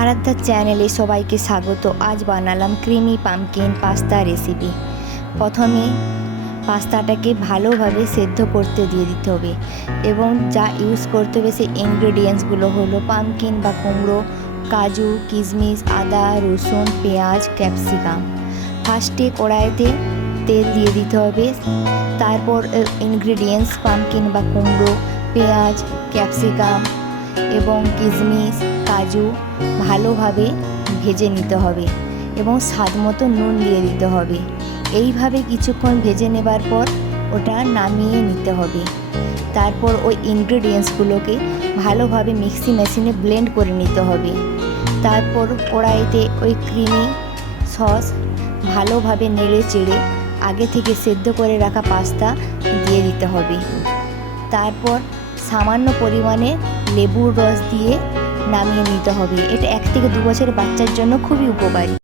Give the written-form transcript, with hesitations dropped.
আরাধ্যার চ্যানেলে সবাইকে স্বাগত। আজ বানালাম ক্রিমি পামকিন পাস্তা রেসিপি। প্রথমে পাস্তাটাকে ভালোভাবে সেদ্ধ করতে দিয়ে দিতে হবে এবং যা ইউজ করতে হবে সেই ইনগ্রেডিয়েন্টসগুলো হলো পামকিন বা কুমড়ো, কাজু, কিশমিশ, আদা, রসুন, পেঁয়াজ, ক্যাপসিকাম। ফার্স্টে কড়াইতে তেল দিয়ে দিতে হবে, তারপর ইনগ্রেডিয়েন্টস পামকিন বা কুমড়ো, পেঁয়াজ, ক্যাপসিকাম এবং কিশমিশ, কাজু ভালোভাবে ভেজে নিতে হবে এবং স্বাদ মতো নুন দিয়ে দিতে হবে। এইভাবে কিছুক্ষণ ভেজে নেবার পর ওটা নামিয়ে নিতে হবে। তারপর ওই ইনগ্রেডিয়েন্টসগুলোকে ভালোভাবে মিক্সি মেশিনে ব্লেন্ড করে নিতে হবে। তারপর কড়াইতে ওই ক্রিমি সস ভালোভাবে নেড়ে চেড়ে আগে থেকে সেদ্ধ করে রাখা পাস্তা দিয়ে দিতে হবে। তারপর সামান্য পরিমাণে লেবুর রস দিয়ে নামিয়ে নিতে হবে। এটা 1 থেকে 2 বছরের বাচ্চার জন্য খুবই উপকারী।